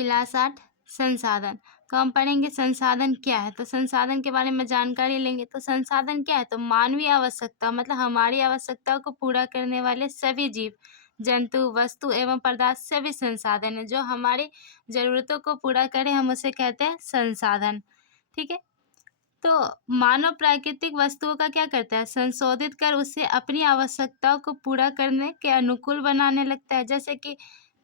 Class 8 संसाधन। तो हम पढ़ेंगे संसाधन क्या है। तो संसाधन के बारे में जानकारी लेंगे। तो संसाधन क्या है, तो मानवीय आवश्यकता मतलब हमारी आवश्यकताओं को पूरा करने वाले सभी जीव जंतु वस्तु एवं पदार्थ सभी संसाधन है जो हमारी ज़रूरतों को पूरा करे, हम उसे कहते हैं संसाधन। ठीक है। तो मानव प्राकृतिक वस्तुओं का क्या करता है, संशोधित कर उसे अपनी आवश्यकताओं को पूरा करने के अनुकूल बनाने लगता है। जैसे कि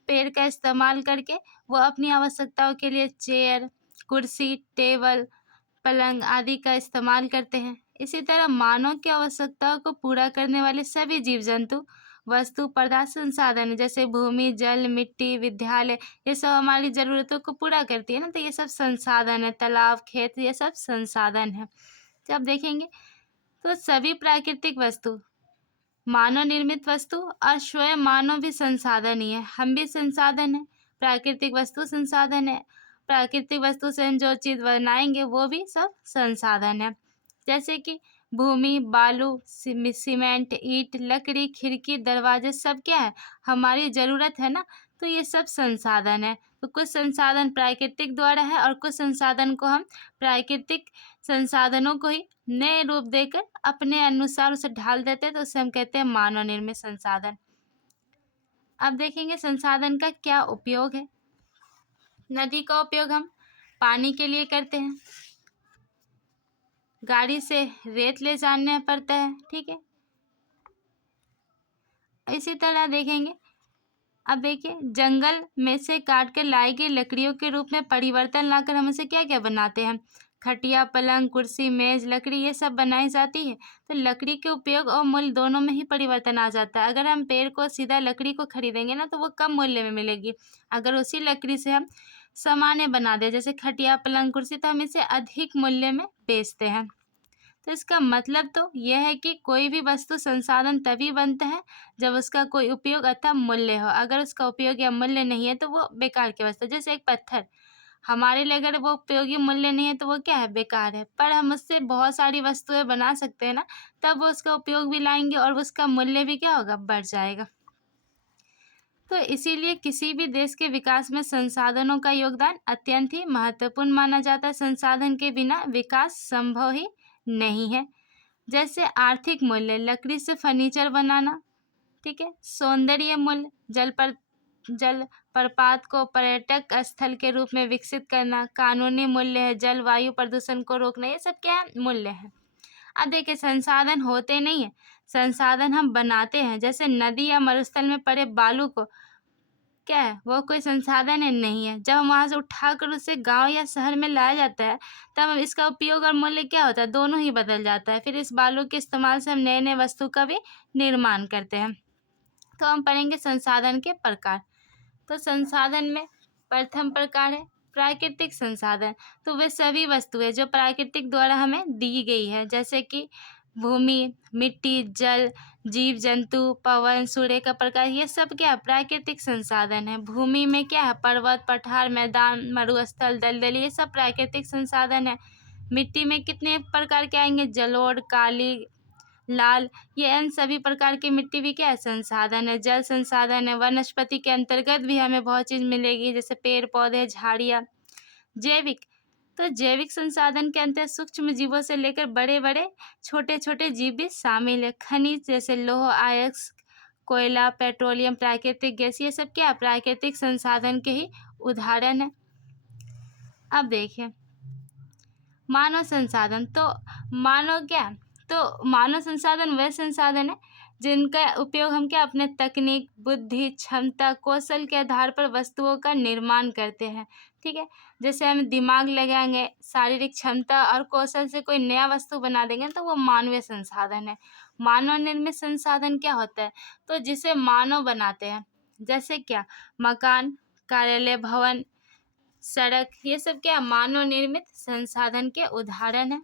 पेड़ का इस्तेमाल करके वो अपनी आवश्यकताओं के लिए चेयर, कुर्सी, टेबल, पलंग आदि का इस्तेमाल करते हैं। इसी तरह मानव की आवश्यकताओं को पूरा करने वाले सभी जीव जंतु वस्तु पदार्थ संसाधन है, जैसे भूमि, जल, मिट्टी, विद्यालय, ये सब हमारी ज़रूरतों को पूरा करती है ना, तो ये सब संसाधन है। तालाब, खेत, ये सब संसाधन है। जब देखेंगे तो सभी प्राकृतिक वस्तु मानव निर्मित वस्तु और स्वयं मानव भी संसाधन ही है, हम भी संसाधन है। प्राकृतिक वस्तु संसाधन है, प्राकृतिक वस्तु से हम जो चीज़ बनाएंगे वो भी सब संसाधन है। जैसे कि भूमि, बालू, सीमेंट, ईंट, लकड़ी, खिड़की, दरवाजे सब क्या है, हमारी ज़रूरत है ना, तो ये सब संसाधन है। तो कुछ संसाधन प्राकृतिक द्वारा है और कुछ संसाधन को हम प्राकृतिक संसाधनों को ही नए रूप देकर अपने अनुसार उसे ढाल देते हैं, तो उसे हम कहते हैं मानव निर्मित संसाधन। अब देखेंगे संसाधन का क्या उपयोग है। नदी का उपयोग हम पानी के लिए करते हैं, गाड़ी से रेत ले जाना पड़ता है। ठीक है। इसी तरह देखेंगे, अब देखिए जंगल में से काट कर लाई गई लकड़ियों के रूप में परिवर्तन लाकर हम उसे क्या क्या बनाते हैं, खटिया, पलंग, कुर्सी, मेज, लकड़ी, ये सब बनाई जाती है। तो लकड़ी के उपयोग और मूल्य दोनों में ही परिवर्तन आ जाता है। अगर हम पेड़ को सीधा लकड़ी को खरीदेंगे ना तो वो कम मूल्य में मिलेगी। अगर उसी लकड़ी से हम सामानें बना दें जैसे खटिया, पलंग, कुर्सी, तो हम इसे अधिक मूल्य में बेचते हैं। तो इसका मतलब तो यह है कि कोई भी वस्तु संसाधन तभी बनता है जब उसका कोई उपयोग अथवा मूल्य हो। अगर उसका उपयोग या मूल्य नहीं है तो वो बेकार की वस्तु है। जैसे एक पत्थर हमारे लिए अगर वो उपयोगी मूल्य नहीं है तो वो क्या है, बेकार है। पर हम उससे बहुत सारी वस्तुएं बना सकते हैं ना, तब वो उसका उपयोग भी लाएंगे और उसका मूल्य भी क्या होगा, बढ़ जाएगा। तो इसीलिए किसी भी देश के विकास में संसाधनों का योगदान अत्यंत ही महत्वपूर्ण माना जाता है। संसाधन के बिना विकास संभव ही नहीं है। जैसे आर्थिक मूल्य, लकड़ी से फर्नीचर बनाना। ठीक है। सौंदर्य मूल्य, जल प्रपात को पर्यटक स्थल के रूप में विकसित करना। कानूनी मूल्य है, जलवायु प्रदूषण को रोकना। ये सब क्या है, मूल्य है। अब देखिए संसाधन होते नहीं है, संसाधन हम बनाते हैं। जैसे नदी या मरुस्थल में पड़े बालू को क्या है, वो कोई संसाधन है, नहीं है। जब हम वहाँ से उठाकर उसे गांव या शहर में लाया जाता है तब इसका उपयोग और मूल्य क्या होता है, दोनों ही बदल जाता है। फिर इस बालू के इस्तेमाल से हम नए नए वस्तु का भी निर्माण करते हैं। तो हम पढ़ेंगे संसाधन के प्रकार। तो संसाधन में प्रथम प्रकार है प्राकृतिक संसाधन। तो वे सभी वस्तुएं जो प्राकृतिक द्वारा हमें दी गई है, जैसे कि भूमि, मिट्टी, जल, जीव जंतु, पवन, सूर्य का प्रकाश, ये सब क्या है, प्राकृतिक संसाधन है। भूमि में क्या है, पर्वत, पठार, मैदान, मरुस्थल, दलदली, ये सब प्राकृतिक संसाधन है। मिट्टी में कितने प्रकार के आएंगे, जलोढ़, काली, लाल, ये इन सभी प्रकार की मिट्टी भी क्या है, संसाधन है। जल संसाधन है। वनस्पति के अंतर्गत भी हमें बहुत चीज़ मिलेगी जैसे पेड़ पौधे, झाड़ियाँ। जैविक, तो जैविक संसाधन के अंतर्गत सूक्ष्म जीवों से लेकर बड़े बड़े छोटे छोटे जीव भी शामिल है। खनिज जैसे लौह, अयस्क, कोयला, पेट्रोलियम, प्राकृतिक गैस, ये सब क्या है, प्राकृतिक संसाधन के ही उदाहरण है। अब देखिए मानव संसाधन। तो मानव क्या, तो मानव संसाधन वह संसाधन है जिनका उपयोग हम क्या अपने तकनीक, बुद्धि, क्षमता, कौशल के आधार पर वस्तुओं का निर्माण करते हैं। ठीक है। जैसे हम दिमाग लगाएंगे, शारीरिक क्षमता और कौशल से कोई नया वस्तु बना देंगे तो वो मानवीय संसाधन है। मानव निर्मित संसाधन क्या होता है, तो जिसे मानव बनाते हैं। जैसे क्या, मकान, कार्यालय, भवन, सड़क, ये सब क्या मानव निर्मित संसाधन के उदाहरण है।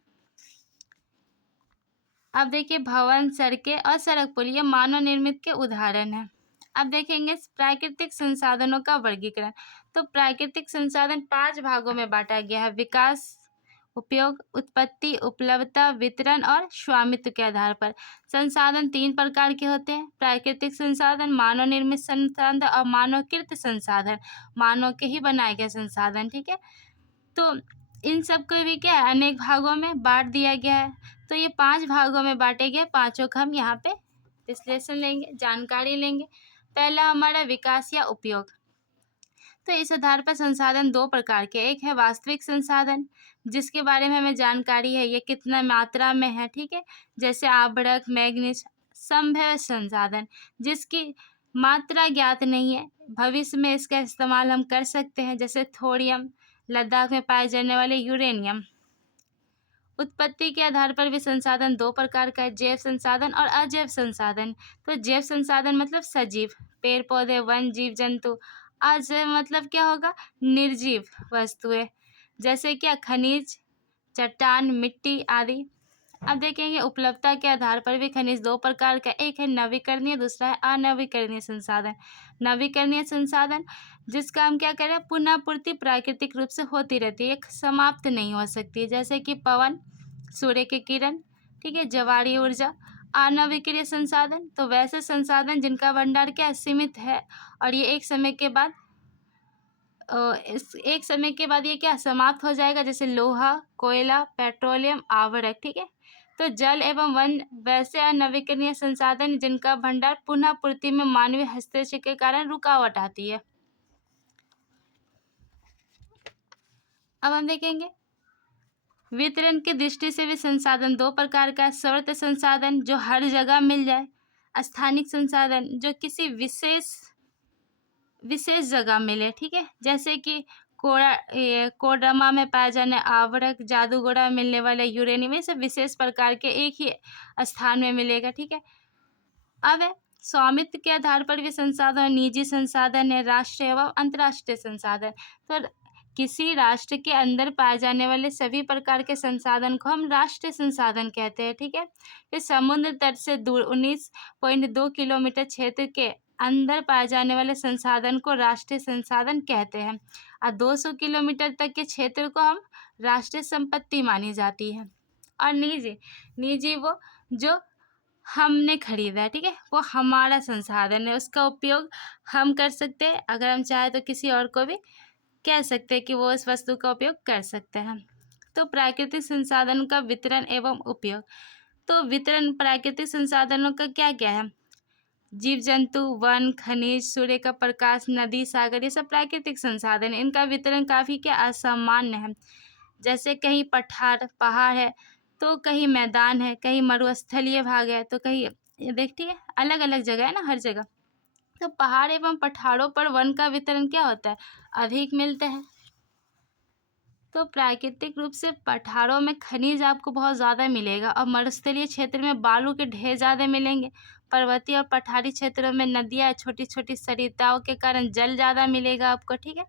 अब देखिए भवन, सड़कें और सड़क पुल, ये मानव निर्मित के उदाहरण है। अब देखेंगे प्राकृतिक संसाधनों का वर्गीकरण। तो प्राकृतिक संसाधन 5 भागों में बांटा गया है। विकास, उपयोग, उत्पत्ति, उपलब्धता, वितरण और स्वामित्व के आधार पर। संसाधन 3 प्रकार के होते हैं: प्राकृतिक संसाधन, मानव निर्मित संसाधन और मानवकृत संसाधन, मानव के ही बनाए गए संसाधन। ठीक है, तो इन सब को भी क्या है, अनेक भागों में बांट दिया गया है। तो ये 5 भागों में बांटे गए, पांचों का हम यहाँ पे विश्लेषण लेंगे, जानकारी लेंगे। पहला हमारा विकास या उपयोग। तो इस आधार पर संसाधन 2 प्रकार के, एक है वास्तविक संसाधन जिसके बारे में हमें जानकारी है, ये कितना मात्रा में है। ठीक है, जैसे आवरक, मैग्नीज। संभाव्य संसाधन जिसकी मात्रा ज्ञात नहीं है, भविष्य में इसका इस्तेमाल हम कर सकते हैं, जैसे थोरियम, लद्दाख में पाए जाने वाले यूरेनियम। उत्पत्ति के आधार पर भी संसाधन 2 प्रकार का है, जैव संसाधन और अजैव संसाधन। तो जैव संसाधन मतलब सजीव, पेड़ पौधे, वन, जीव जंतु। अजैव मतलब क्या होगा, निर्जीव वस्तुएं, जैसे क्या खनिज, चट्टान, मिट्टी आदि। अब देखेंगे उपलब्धता के आधार पर भी खनिज 2 प्रकार का, एक है नवीकरणीय, दूसरा है अनवीकरणीय संसाधन। नवीकरणीय संसाधन जिसका हम क्या करें, पुनः पूर्ति प्राकृतिक रूप से होती रहती है, एक समाप्त नहीं हो सकती, जैसे कि पवन, सूर्य के किरण। ठीक है, ज्वारीय ऊर्जा। अनवीकरणीय संसाधन तो वैसे संसाधन जिनका भंडार क्या सीमित है और ये एक समय के बाद ये क्या समाप्त हो जाएगा, जैसे लोहा, कोयला, पेट्रोलियम, आवरक। ठीक है, तो जल एवं वन वैसे अनवीकरणीय संसाधन जिनका भंडार पुनः पूर्ति में मानवीय हस्तक्षेप के कारण रुकावट आती है। अब हम देखेंगे वितरण की दृष्टि से भी संसाधन 2 प्रकार का है, सर्वत संसाधन जो हर जगह मिल जाए, स्थानिक संसाधन जो किसी विशेष जगह मिले। ठीक है, जैसे कि कोडरमा में पाए जाने आवरक, जादूगोड़ा में मिलने वाले यूरेनियम, ये सब विशेष प्रकार के एक ही स्थान में मिलेगा। ठीक है, अब है स्वामित्व के आधार पर भी संसाधन, निजी संसाधन है, राष्ट्रीय एवं अंतर्राष्ट्रीय संसाधन। तो किसी राष्ट्र के अंदर पाए जाने वाले सभी प्रकार के संसाधन को हम राष्ट्रीय संसाधन कहते हैं। ठीक है, फिर समुद्र तट से दूर 19.2 किलोमीटर क्षेत्र के अंदर पाए जाने वाले संसाधन को राष्ट्रीय संसाधन कहते हैं, और 200 किलोमीटर तक के क्षेत्र को हम राष्ट्रीय संपत्ति मानी जाती है। और निजी वो जो हमने खरीदा है, ठीक है, वो हमारा संसाधन है, उसका उपयोग हम कर सकते हैं, अगर हम चाहे तो किसी और को भी कह सकते हैं कि वो इस वस्तु का उपयोग कर सकते हैं। तो प्राकृतिक संसाधनों का वितरण एवं उपयोग। तो वितरण प्राकृतिक संसाधनों का क्या क्या है, जीव जंतु, वन, खनिज, सूर्य का प्रकाश, नदी, सागर, ये सब प्राकृतिक संसाधन है। इनका वितरण काफ़ी क्या असामान्य है, जैसे कहीं पहाड़ है तो कहीं मैदान है, कहीं मरुस्थलीय भाग है तो कहीं देखती है अलग अलग जगह है ना, हर जगह। तो पहाड़ एवं पठारों पर वन का वितरण क्या होता है, अधिक मिलते हैं। तो प्राकृतिक रूप से पठारों में खनिज आपको बहुत ज़्यादा मिलेगा और मरुस्थलीय क्षेत्र में बालू के ढेर ज़्यादा मिलेंगे। पर्वतीय और पठारी क्षेत्रों में नदियाँ, छोटी छोटी सरिताओं के कारण जल ज़्यादा मिलेगा आपको। ठीक है,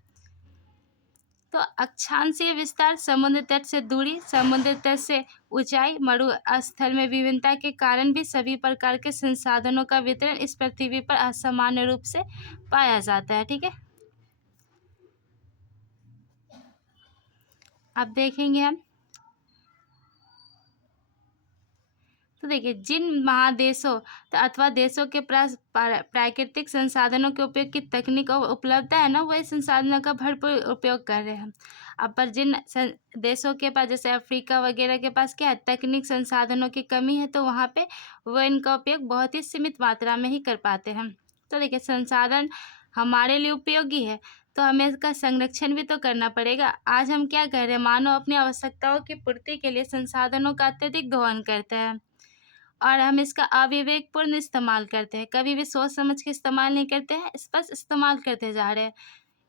तो अक्षांशीय विस्तार, समुद्र तट से दूरी, समुद्र तट से ऊंचाई, मरुस्थल में विभिन्नता के कारण भी सभी प्रकार के संसाधनों का वितरण इस पृथ्वी पर असामान्य रूप से पाया जाता है। ठीक है, अब देखेंगे हम, तो देखिए जिन महादेशों अथवा देशों के पास प्राकृतिक संसाधनों के उपयोग की तकनीक और उपलब्धता है ना, वही संसाधनों का भरपूर उपयोग कर रहे हैं। अब पर जिन देशों के पास, जैसे अफ्रीका वगैरह के पास क्या है, तकनीक संसाधनों की कमी है, तो वहाँ पे वो इनका उपयोग बहुत ही सीमित मात्रा में ही कर पाते हैं। तो देखिए संसाधन हमारे लिए उपयोगी है तो हमें इसका संरक्षण भी तो करना पड़ेगा। आज हम क्या कर रहे हैं, मानव अपनी आवश्यकताओं की पूर्ति के लिए संसाधनों का अत्यधिक दोहन करते हैं और हम इसका अविवेकपूर्ण इस्तेमाल करते हैं, कभी भी सोच समझ के इस्तेमाल नहीं करते हैं, बस इस्तेमाल करते जा रहे हैं।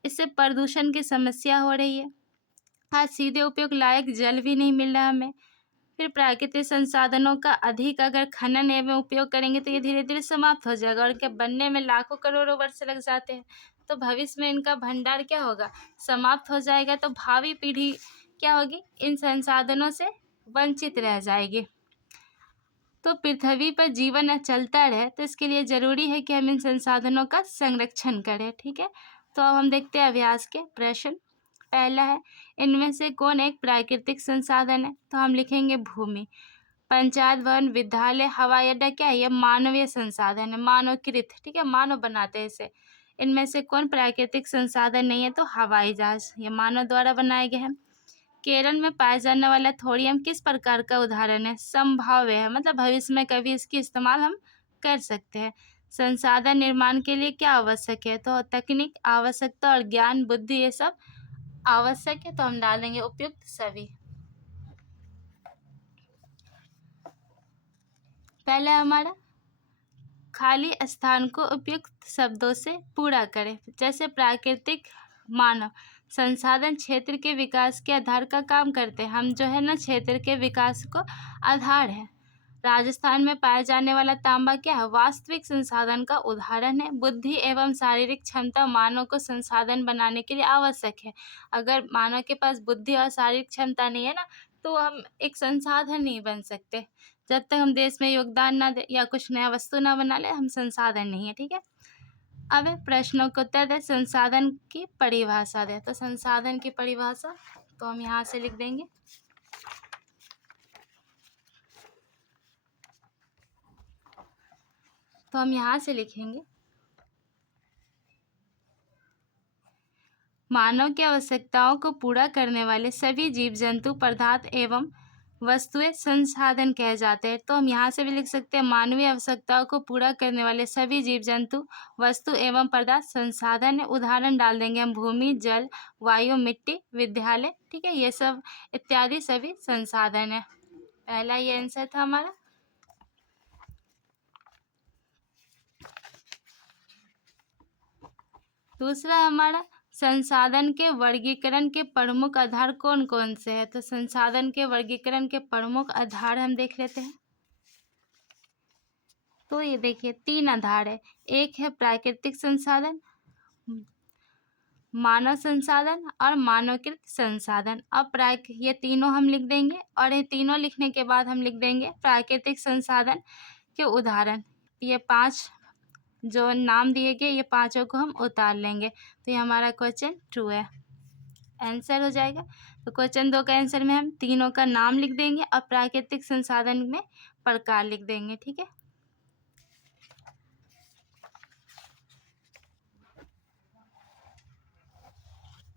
इससे प्रदूषण की समस्या हो रही है। आज सीधे उपयोग लायक जल भी नहीं मिल रहा हमें। फिर प्राकृतिक संसाधनों का अधिक अगर खनन एवं उपयोग करेंगे तो ये धीरे धीरे समाप्त हो जाएगा और इनके बनने में लाखों करोड़ों वर्ष लग जाते हैं। तो भविष्य में इनका भंडार क्या होगा, समाप्त हो जाएगा। तो भावी पीढ़ी क्या होगी, इन संसाधनों से वंचित रह जाएगी। तो पृथ्वी पर जीवन चलता रहे तो इसके लिए ज़रूरी है कि हम इन संसाधनों का संरक्षण करें। ठीक है, तो अब हम देखते हैं अभ्यास के प्रश्न। पहला है, इनमें से कौन एक प्राकृतिक संसाधन है? तो हम लिखेंगे भूमि। पंचायत भवन, विद्यालय, हवाई अड्डा क्या है? ये मानवीय संसाधन है, मानवकृत, ठीक है, मानव बनाते हैं इसे। इनमें से कौन प्राकृतिक संसाधन नहीं है? तो हवाई जहाज, ये मानव द्वारा बनाए गए हैं। केरल में पाया जाने वाला थोरियम किस प्रकार का उदाहरण है? संभाव्य है, मतलब भविष्य में कभी इसकी इस्तेमाल हम कर सकते हैं। संसाधन निर्माण के लिए क्या आवश्यक है? तो तकनीक, आवश्यकता और ज्ञान, बुद्धि, ये सब आवश्यक है, तो हम डाल देंगे उपयुक्त सभी। पहला हमारा खाली स्थान को उपयुक्त शब्दों से पूरा करें। जैसे प्राकृतिक मानव संसाधन क्षेत्र के विकास के आधार का काम करते हैं। हम जो है ना क्षेत्र के विकास को आधार है। राजस्थान में पाया जाने वाला तांबा क्या है? वास्तविक संसाधन का उदाहरण है। बुद्धि एवं शारीरिक क्षमता मानव को संसाधन बनाने के लिए आवश्यक है। अगर मानव के पास बुद्धि और शारीरिक क्षमता नहीं है ना, तो हम एक संसाधन नहीं बन सकते। जब तक हम देश में योगदान ना दे या कुछ नया वस्तु ना बना ले, हम संसाधन नहीं है, ठीक है। अब प्रश्नों को उत्तर दे, संसाधन की परिभाषा दे। तो संसाधन की परिभाषा तो हम यहाँ से लिख देंगे, तो हम यहाँ से लिखेंगे मानव की आवश्यकताओं को पूरा करने वाले सभी जीव जंतु, पदार्थ एवं वस्तुएं संसाधन कहे जाते हैं। तो हम यहाँ से भी लिख सकते हैं मानवीय आवश्यकताओं को पूरा करने वाले सभी जीव जंतु, वस्तु एवं पदार्थ संसाधन है। उदाहरण डाल देंगे हम भूमि, जल, वायु, मिट्टी, विद्यालय, ठीक है, ये सब इत्यादि सभी संसाधन है। पहला ये आंसर था हमारा। दूसरा हमारा संसाधन के वर्गीकरण के प्रमुख आधार कौन कौन से हैं? तो संसाधन के वर्गीकरण के प्रमुख आधार हम देख लेते हैं। तो ये देखिए 3 आधार है। एक है प्राकृतिक संसाधन, मानव संसाधन और मानवकृत संसाधन। अब ये तीनों हम लिख देंगे और ये तीनों लिखने के बाद हम लिख देंगे प्राकृतिक संसाधन के उदाहरण। ये 5 जो नाम दिए गए, ये 5 को हम उतार लेंगे। तो ये हमारा क्वेश्चन ट्रू है, आंसर हो जाएगा। तो क्वेश्चन 2 का आंसर में हम तीनों का नाम लिख देंगे और प्राकृतिक संसाधन में प्रकार लिख देंगे, ठीक है।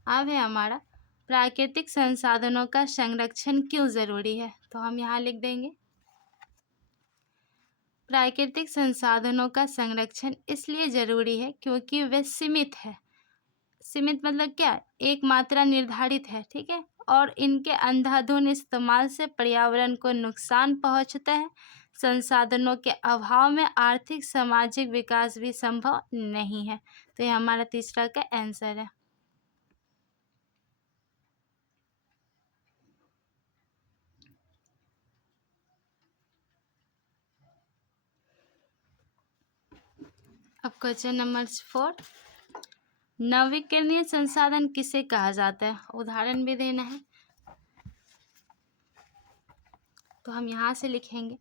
अब है हमारा प्राकृतिक संसाधनों का संरक्षण क्यों जरूरी है? तो हम यहाँ लिख देंगे प्राकृतिक संसाधनों का संरक्षण इसलिए जरूरी है क्योंकि वे सीमित है। सीमित मतलब क्या? एक मात्रा निर्धारित है, ठीक है, और इनके अंधाधुंध इस्तेमाल से पर्यावरण को नुकसान पहुंचता है। संसाधनों के अभाव में आर्थिक सामाजिक विकास भी संभव नहीं है। तो ये हमारा तीसरा का आंसर है। अब क्वेश्चन नंबर 4, नवीकरणीय संसाधन किसे कहा जाता है? उदाहरण भी देना है। तो हम यहाँ से लिखेंगे,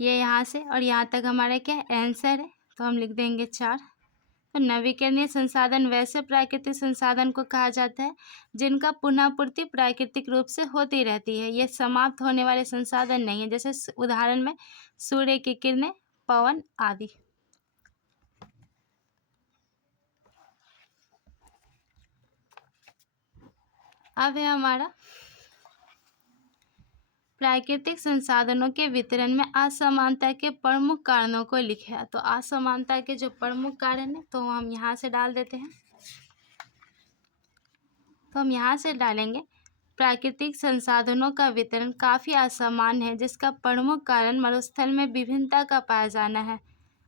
ये यहाँ से और यहाँ तक हमारा क्या आंसर है, तो हम लिख देंगे 4। तो नवीकरणीय संसाधन वैसे प्राकृतिक संसाधन को कहा जाता है जिनका पुनःपूर्ति प्राकृतिक रूप से होती रहती है। ये समाप्त होने वाले संसाधन नहीं है, जैसे उदाहरण में सूर्य की किरणें, पवन आदि। अब है हमारा प्राकृतिक संसाधनों के वितरण में असमानता के प्रमुख कारणों को लिखे। तो असमानता के जो प्रमुख कारण है, तो हम यहाँ से डाल देते हैं। तो हम यहाँ से डालेंगे प्राकृतिक संसाधनों का वितरण काफ़ी असमान है, जिसका प्रमुख कारण मरुस्थल में विभिन्नता का पाया जाना है।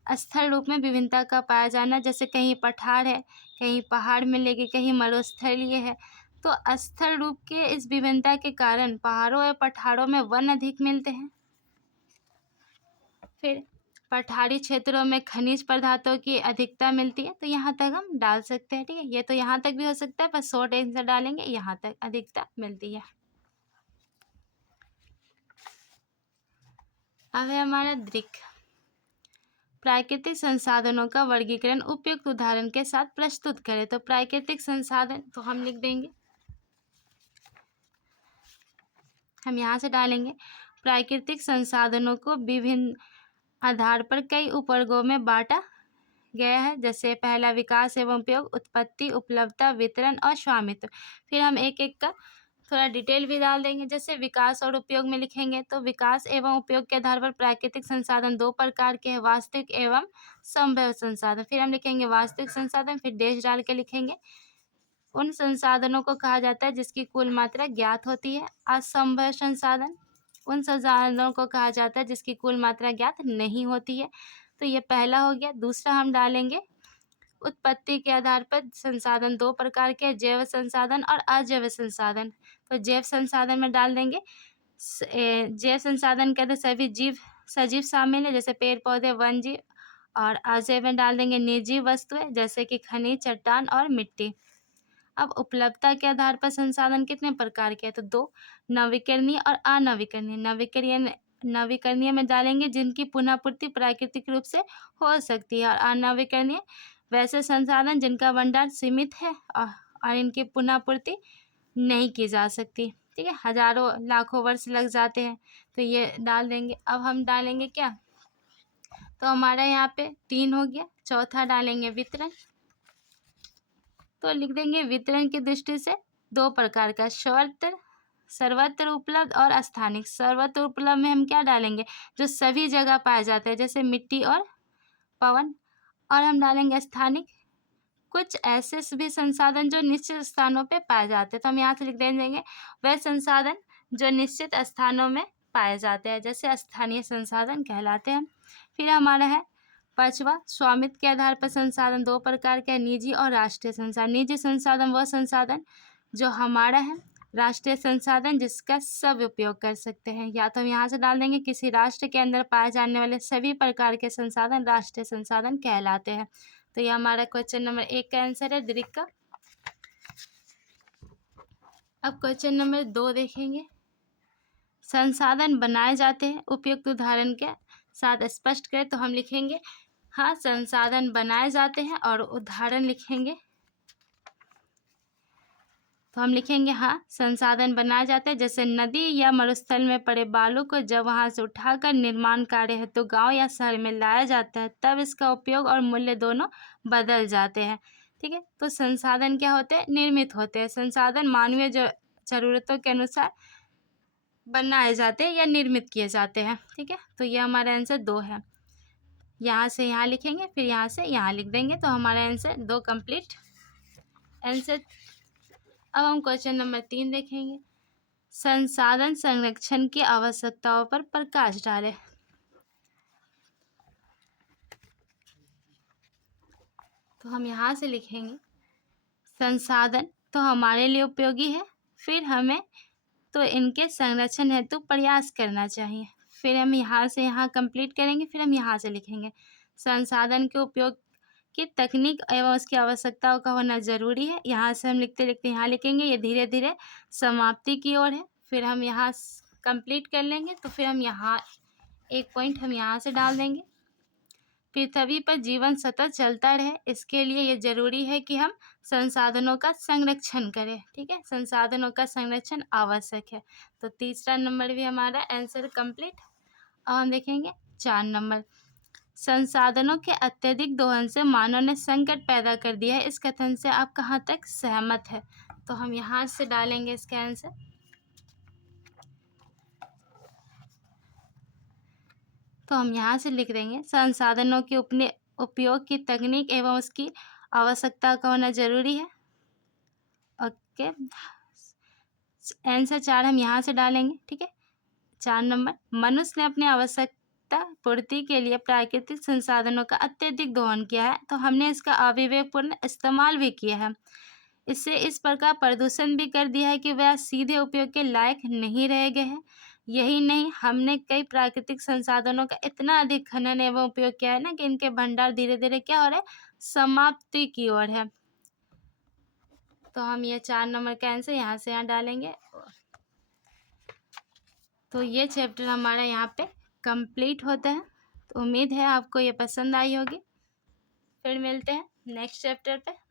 स्थल रूप में विभिन्नता का पाया जाना, जैसे कहीं पठार है, कहीं पहाड़ मिलेगी, कहीं मरुस्थलीय है। तो स्थल रूप के इस विभिन्नता के कारण पहाड़ों या पठारों में वन अधिक मिलते हैं। फिर पठारी क्षेत्रों में खनिज पदार्थों की अधिकता मिलती है। तो यहाँ तक हम डाल सकते हैं, ठीक है। ये तो यहाँ तक भी हो सकता है, पर शॉर्ट आंसर डालेंगे, यहाँ तक अधिकता मिलती है। अब है हमारा दृक् प्राकृतिक संसाधनों का वर्गीकरण उपयुक्त उदाहरण के साथ प्रस्तुत करें। तो प्राकृतिक संसाधन तो हम लिख देंगे, हम यहाँ से डालेंगे प्राकृतिक संसाधनों को विभिन्न आधार पर कई उपवर्गों में बांटा गया है। जैसे पहला विकास एवं उपयोग, उत्पत्ति, उपलब्धता, वितरण और स्वामित्व। फिर हम एक एक का थोड़ा डिटेल भी डाल देंगे। जैसे विकास और उपयोग में लिखेंगे तो विकास एवं उपयोग के आधार पर प्राकृतिक संसाधन दो प्रकार के हैं, वास्तविक एवं संभव संसाधन। फिर हम लिखेंगे वास्तविक संसाधन, फिर डैश डाल के लिखेंगे उन संसाधनों को कहा जाता है जिसकी कुल मात्रा ज्ञात होती है। असंभव संसाधन उन संसाधनों को कहा जाता है जिसकी कुल मात्रा ज्ञात नहीं होती है। तो ये पहला हो गया। दूसरा हम डालेंगे उत्पत्ति के आधार पर संसाधन दो प्रकार के, जैव संसाधन और अजैव संसाधन। तो जैव संसाधन में डाल देंगे जैव संसाधन के अंदर सभी जीव सजीव शामिल है, जैसे पेड़ पौधे, वन जीव। और अजैव में डाल देंगे निर्जीव वस्तुएं, जैसे कि खनिज, चट्टान और मिट्टी। अब उपलब्धता के आधार पर संसाधन कितने प्रकार के हैं? तो दो, नवीकरणीय और अनवीकरणीय। नवीकरणीय में डालेंगे जिनकी पुनः पूर्ति प्राकृतिक रूप से हो सकती है, और अनवीकरणीय वैसे संसाधन जिनका भंडार सीमित है और इनकी पुनः पूर्ति नहीं की जा सकती। ठीक है, हजारों लाखों वर्ष लग जाते हैं, तो ये डाल देंगे। अब हम डालेंगे क्या, तो हमारा यहाँ पे 3 हो गया। चौथा डालेंगे वितरण, तो लिख देंगे वितरण की दृष्टि से दो प्रकार का, सर्वत्र उपलब्ध और स्थानिक। सर्वत्र उपलब्ध में हम क्या डालेंगे, जो सभी जगह पाए जाते हैं, जैसे मिट्टी और पवन। और हम डालेंगे स्थानिक, कुछ ऐसे भी संसाधन जो निश्चित स्थानों पे पाए जाते हैं। तो हम यहाँ से लिख देंगे वह संसाधन जो निश्चित स्थानों में पाए जाते हैं, जैसे स्थानीय संसाधन कहलाते हैं। फिर हमारा है पांचवा, स्वामित्व के आधार पर संसाधन दो प्रकार के, निजी और राष्ट्रीय संसाधन। निजी संसाधन वह संसाधन जो हमारा है, राष्ट्रीय संसाधन जिसका सब उपयोग कर सकते हैं। या तो हम यहाँ से डाल देंगे किसी राष्ट्र के अंदर पाए जाने वाले सभी प्रकार के संसाधन राष्ट्रीय संसाधन कहलाते हैं। तो ये हमारा क्वेश्चन नंबर 1 का आंसर है, दीर्घ का। अब क्वेश्चन नंबर 2 देखेंगे। संसाधन बनाए जाते हैं, उपयुक्त उदाहरण के साथ स्पष्ट करें। तो हम लिखेंगे हाँ, संसाधन बनाए जाते हैं, और उदाहरण लिखेंगे तो हम लिखेंगे हाँ, संसाधन बनाए जाते हैं। जैसे नदी या मरुस्थल में पड़े बालू को जब वहां से उठाकर निर्माण कार्य हेतु गांव या शहर में लाया जाता है, तब इसका उपयोग और मूल्य दोनों बदल जाते हैं। ठीक है, तो संसाधन क्या होते हैं, निर्मित होते हैं। संसाधन मानवीय जरूरतों के अनुसार बनाए जाते हैं या निर्मित किए जाते हैं। ठीक है, तो ये हमारा आंसर 2 है। यहाँ से यहाँ लिखेंगे, फिर यहाँ से यहाँ लिख देंगे, तो हमारा आंसर 2 कंप्लीट आंसर। अब हम क्वेश्चन नंबर 3 देखेंगे। संसाधन संरक्षण की आवश्यकताओं पर प्रकाश डालें। तो हम यहाँ से लिखेंगे संसाधन तो हमारे लिए उपयोगी है, फिर हमें तो इनके संरक्षण हेतु प्रयास करना चाहिए। फिर हम यहाँ से यहाँ कंप्लीट करेंगे, फिर हम यहाँ से लिखेंगे संसाधन के उपयोग की तकनीक एवं उसकी आवश्यकताओं का होना जरूरी है। यहाँ से हम लिखते लिखते यहाँ लिखेंगे, ये धीरे धीरे समाप्ति की ओर है। फिर हम यहाँ कंप्लीट कर लेंगे, तो फिर हम यहाँ एक पॉइंट हम यहाँ से डाल देंगे। पृथ्वी पर जीवन सतत चलता रहे, इसके लिए ये जरूरी है कि हम संसाधनों का संरक्षण करें। ठीक है, संसाधनों का संरक्षण आवश्यक है। तो तीसरा नंबर भी हमारा आंसर कंप्लीट। अब हम देखेंगे 4 नंबर। संसाधनों के अत्यधिक दोहन से मानव ने संकट पैदा कर दिया है, इस कथन से आप कहाँ तक सहमत है? तो हम यहाँ से डालेंगे इसका आंसर। तो हम यहाँ से लिख देंगे संसाधनों के अपने उपयोग की तकनीक एवं उसकी आवश्यकता का होना जरूरी है। ओके, आंसर 4 हम यहाँ से डालेंगे। ठीक है, 4 नंबर। मनुष्य ने अपनी आवश्यकता पूर्ति के लिए प्राकृतिक संसाधनों का अत्यधिक दोहन किया है, तो हमने इसका अविवेकपूर्ण इस्तेमाल भी किया है। इससे इस प्रकार प्रदूषण भी कर दिया है कि वह सीधे उपयोग के लायक नहीं रह गए हैं। यही नहीं, हमने कई प्राकृतिक संसाधनों का इतना अधिक खनन एवं उपयोग किया है ना कि इनके भंडार धीरे धीरे क्या हो रहे हैं, समाप्ति की ओर है। तो हम ये 4 नंबर का आंसर यहाँ से यहाँ डालेंगे। तो ये चैप्टर हमारा यहाँ पे कंप्लीट होता है। तो उम्मीद है आपको ये पसंद आई होगी। फिर मिलते हैं नेक्स्ट चैप्टर पे।